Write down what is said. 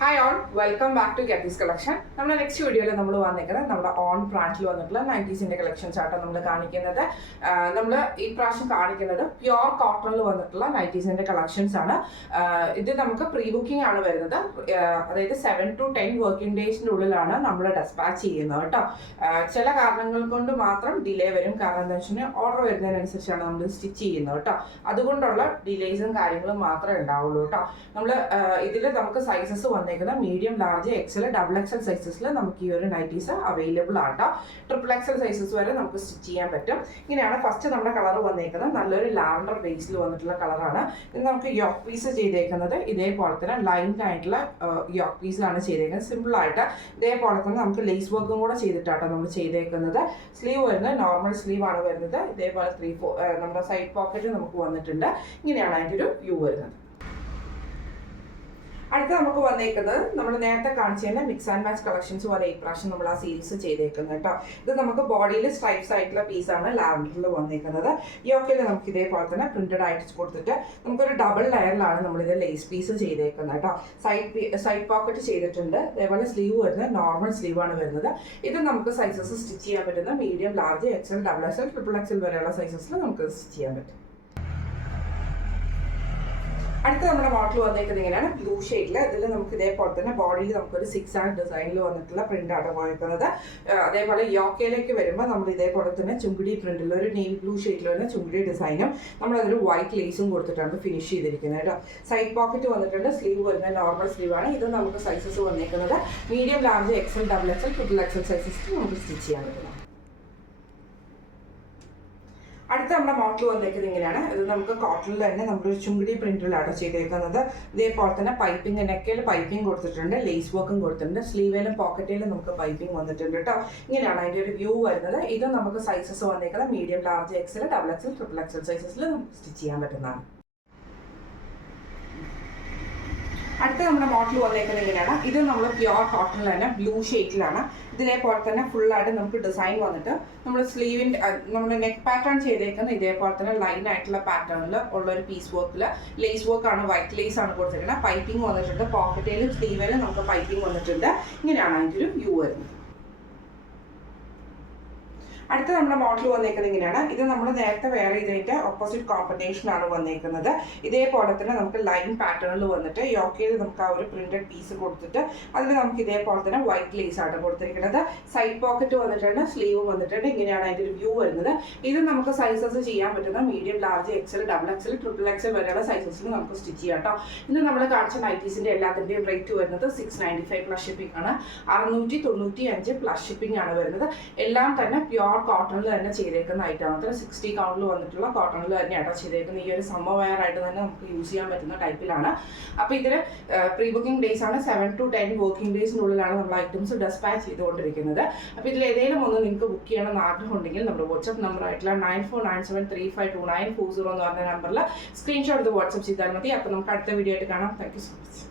Hi all, welcome back to ഗെറ്റീസ് collection. നമ്മുടെ next വീഡിയോയിൽ നമ്മൾ വന്നിരിക്കുന്നത് നമ്മുടെ ഓൺ ബ്രാൻഡിൽ വന്നിട്ടുള്ള 90s കളക്ഷൻസ് ആട്ടോ നമ്മൾ കാണിക്കുന്നത്. നമ്മൾ ഈ പ്രാവശ്യം കാണിക്കുന്നത് പ്യുവർ കോട്ടണിൽ വന്നിട്ടുള്ള 90s കളക്ഷൻസ് ആണ്. ഇത് നമുക്ക് പ്രീ ബുക്കിംഗ് ആണ് വരുന്നത്. അതായത് 7 to 10 വർക്കിംഗ് ഡേയ്സിൻ്റെ ഉള്ളിലാണ് നമ്മൾ ഡെസ്പാച്ച് ചെയ്യുന്നത് കേട്ടോ. ചില കാരണങ്ങൾ കൊണ്ട് മാത്രം ഡിലേ വരും. കാരണം എന്താ വെച്ചാൽ ഓർഡർ വരുന്നതിനനുസരിച്ചാണ് നമ്മൾ സ്റ്റിച്ച് ചെയ്യുന്നത് കേട്ടോ. അതുകൊണ്ടുള്ള ഡിലേസും കാര്യങ്ങളും മാത്രമേ ഉണ്ടാവുള്ളൂ കേട്ടോ. നമ്മൾ ഇതിൽ നമുക്ക് സൈസസ് വന്നേക്കുന്ന medium, large, XL, double XL സൈസസിൽ നമുക്ക് ഈ ഒരു നൈറ്റീസ് അവൈലബിൾ ആട്ടോ. ട്രിപ്പിൾ എക്സൽ സൈസസ് വരെ നമുക്ക് സ്റ്റിച്ച് ചെയ്യാൻ പറ്റും. ഇങ്ങനെയാണ് ഫസ്റ്റ് നമ്മുടെ കളർ വന്നേക്കുന്നത്. നല്ലൊരു ലാവൻഡർ ബേസിൽ വന്നിട്ടുള്ള കളറാണ്. ഇത് നമുക്ക് യോക്ക് പീസ് ചെയ്തേക്കുന്നത് ഇതേപോലെ തന്നെ ലൈൻഡ് ആയിട്ടുള്ള യോക്ക് പീസിലാണ് ചെയ്തേക്കുന്നത്. സിമ്പിൾ ആയിട്ട് ഇതേപോലെ തന്നെ നമുക്ക് ലേസ് വർക്കും കൂടെ ചെയ്തിട്ടാട്ടോ നമ്മൾ ചെയ്തേക്കുന്നത്. സ്ലീവ് വരുന്നത് നോർമൽ സ്ലീവ് ആണ് വരുന്നത്. ഇതേപോലെ 3/4 നമ്മുടെ സൈഡ് പോക്കറ്റ് നമുക്ക് വന്നിട്ടുണ്ട്. ഇങ്ങനെയാണ് അതിൻ്റെ ഒരു വ്യൂ വരുന്നത്. അടുത്ത നമുക്ക് വന്നേക്കുന്നത് നമ്മൾ നേരത്തെ കാണിച്ചതിന്റെ മിക്സ് ആൻഡ് മാച്ച് കളക്ഷൻസ് പോലെ ഇപ്രാവശ്യം നമ്മൾ ആ സീരീസ് ചെയ്തേക്കുന്നത് കേട്ടോ. ഇത് നമുക്ക് ബോഡിയിൽ സ്ട്രൈപ്സ് ആയിട്ടുള്ള പീസാണ് ലാവൻഡറിൽ വന്നേക്കുന്നത്. യോക്കിൽ നമുക്ക് ഇതേപോലെ തന്നെ പ്രിന്റഡ് ആയിട്ട് കൊടുത്തിട്ട് നമുക്കൊരു ഡബിൾ ലെയറിലാണ് നമ്മളിത് ലേസ് പീസ് ചെയ്തേക്കുന്നത് കേട്ടോ. സൈഡ് പോക്കറ്റ് ചെയ്തിട്ടുണ്ട്. അതേപോലെ സ്ലീവ് വരുന്നത് നോർമൽ സ്ലീവ് ആണ് വരുന്നത്. ഇത് നമുക്ക് സൈസസ് സ്റ്റിച്ച് ചെയ്യാൻ പറ്റുന്ന medium, large, XL, double XL, triple XL വരെയുള്ള സൈസസിൽ നമുക്ക് സ്റ്റിച്ച് ചെയ്യാൻ പറ്റും. അടുത്ത നമ്മുടെ മോഡൽ വന്നേക്കുന്നത് ഇങ്ങനെയാണ് ബ്ലൂ ഷെയ്ഡിൽ. ഇതിൽ നമുക്ക് ഇതേപോലെ തന്നെ ബോഡിയിൽ നമുക്കൊരു 6 ഡിസൈനിൽ വന്നിട്ടുള്ള പ്രിന്റ് ആണ് പോയിരിക്കുന്നത്. അതേപോലെ യോക്കയിലേക്ക് വരുമ്പോൾ നമ്മൾ ഇതേപോലെ തന്നെ ചുങ്കിടി പ്രിന്റിൽ ഒരു നെയിൽ ബ്ലൂ ഷെയ്ഡിൽ വരുന്ന ചുങ്കിടി ഡിസൈനും നമ്മളതൊരു വൈറ്റ് ലേസും കൊടുത്തിട്ടാണ് ഫിനിഷ് ചെയ്തിരിക്കുന്നത് കേട്ടോ. സൈഡ് പോക്കറ്റ് വന്നിട്ടുണ്ട്. സ്ലീവ് വരുന്ന നോർമൽ സ്ലീവ് ആണ്. ഇത് നമുക്ക് സൈസസ് വന്നേക്കുന്നത് medium, large, XL, double XL, triple XL sizes നമുക്ക് സ്റ്റിച്ച് ചെയ്യാൻ പറ്റുന്നത്. അടുത്ത നമ്മുടെ മോഡൽ വന്നേക്കുന്നത് ഇങ്ങനെയാണ്. ഇത് നമുക്ക് കോട്ടണിൽ തന്നെ നമ്മളൊരു ചുങ്കിടി പ്രിന്റിലാണ് ചെയ്തേക്കുന്നത്. ഇതേപോലെ തന്നെ പൈപ്പിംഗ്, നെക്കയിൽ പൈപ്പിംഗ് കൊടുത്തിട്ടുണ്ട്, ലേസ് വർക്കും കൊടുത്തിട്ടുണ്ട്. സ്ലീവിലും പോക്കറ്റിലും നമുക്ക് പൈപ്പിംഗ് വന്നിട്ടുണ്ട് കേട്ടോ. ഇങ്ങനെയാണ് അതിൻ്റെ ഒരു വ്യൂ വരുന്നത്. ഇത് നമുക്ക് സൈസസ് വന്നേക്കുന്നത് medium, large, XL, double XL, triple XL സൈസസിൽ നമുക്ക് സ്റ്റിച്ച് ചെയ്യാൻ പറ്റുന്നതാണ്. അടുത്ത നമ്മുടെ മോഡൽ വന്നേക്കുന്നത് ഇങ്ങനെയാണ്. ഇത് നമ്മൾ പ്യുവർ കോട്ടണിൽ തന്നെ ബ്ലൂ ഷെയ്ഡിലാണ്. ഇതിലേപോലെ തന്നെ ഫുള്ളായിട്ട് നമുക്ക് ഡിസൈൻ വന്നിട്ട് നമ്മൾ സ്ലീവിൻ്റെ നമ്മുടെ നെക്ക് പാറ്റേൺ ചെയ്തേക്കുന്നത് ഇതേപോലെ തന്നെ ലൈൻ ആയിട്ടുള്ള പാറ്റേണിൽ ഉള്ളൊരു പീസ് വർക്കിൽ ലേസ് വർക്കാണ്, വൈറ്റ് ലേസ് ആണ് കൊടുത്തിരിക്കുന്നത്. പൈപ്പിംഗ് വന്നിട്ടുണ്ട്. പോക്കറ്റിലും സ്ലീവിലും നമുക്ക് പൈപ്പിംഗ് വന്നിട്ടുണ്ട്. ഇങ്ങനെയാണ് അതിൻ്റെ ഒരു വ്യൂ വരുന്നത്. അടുത്ത നമ്മുടെ മോഡൽ വന്നേക്കുന്നത് ഇങ്ങനെയാണ്. ഇത് നമ്മൾ നേരത്തെ വേറെ ഇതിൻ്റെ ഓപ്പോസിറ്റ് കോമ്പിനേഷൻ ആണ് വന്നേക്കുന്നത്. ഇതേപോലെ തന്നെ നമുക്ക് ലൈൻ പാറ്റേണിൽ വന്നിട്ട് യോക്കയിൽ നമുക്ക് ആ ഒരു പ്രിന്റഡ് പീസ് കൊടുത്തിട്ട് അതിൽ നമുക്ക് ഇതേപോലെ തന്നെ വൈറ്റ് ലേസ് ആണ് കൊടുത്തിരിക്കുന്നത്. സൈഡ് പോക്കറ്റ് വന്നിട്ടുണ്ട്, സ്ലീവ് വന്നിട്ടുണ്ട്. ഇങ്ങനെയാണ് അതിൻ്റെ ഒരു വ്യൂ വരുന്നത്. ഇത് നമുക്ക് സൈസസ് ചെയ്യാൻ പറ്റുന്ന medium, large, XL, double XL, triple XL വരെയുള്ള സൈസസിൽ നമുക്ക് സ്റ്റിച്ച് ചെയ്യാം കേട്ടോ. ഇന്ന് നമ്മൾ കാണിച്ച നൈറ്റീസിൻ്റെ എല്ലാത്തിൻ്റെയും റേറ്റ് വരുന്നത് 695 പ്ലസ് ഷിപ്പിംഗ് ആണ്. 695 പ്ലസ് ഷിപ്പിംഗ് ആണ് വരുന്നത്. എല്ലാം തന്നെ പ്യുവർ കോട്ടണിൽ തന്നെ ചെയ്തേക്കുന്ന ഐറ്റം ആണ്. 60 കൗണ്ടിൽ വന്നിട്ടുള്ള കോട്ടണിൽ തന്നെയാട്ടോ ചെയ്തേക്കുന്നത്. ഈ ഒരു സമ്മർ വെയർ ആയിട്ട് തന്നെ നമുക്ക് യൂസ് ചെയ്യാൻ പറ്റുന്ന ടൈപ്പിലാണ്. അപ്പോൾ ഇതിൽ പ്രീ ബുക്കിംഗ് ഡേയ്സ് ആണ്. 7 to 10 വർക്കിംഗ് ഡേയ്സിനുള്ളിലാണ് നമ്മൾ ഐറ്റംസ് ഡെസ്പാച്ച് ചെയ്തുകൊണ്ടിരിക്കുന്നത്. അപ്പോൾ ഇതിൽ ഏതെങ്കിലും ഒന്ന് നിങ്ങൾക്ക് ബുക്ക് ചെയ്യണമെന്ന് ആഗ്രഹം ഉണ്ടെങ്കിൽ നമ്മുടെ വാട്സ്ആപ്പ് നമ്പർ ആയിട്ടുള്ള 9497352940 എന്ന് പറഞ്ഞ നമ്പറിൽ സ്ക്രീൻഷോട്ട് വാട്സ്ആപ്പ് ചെയ്താൽ മതി. അപ്പോൾ നമുക്ക് അടുത്ത വീഡിയോ ആയിട്ട് കാണാം. Thank you so much.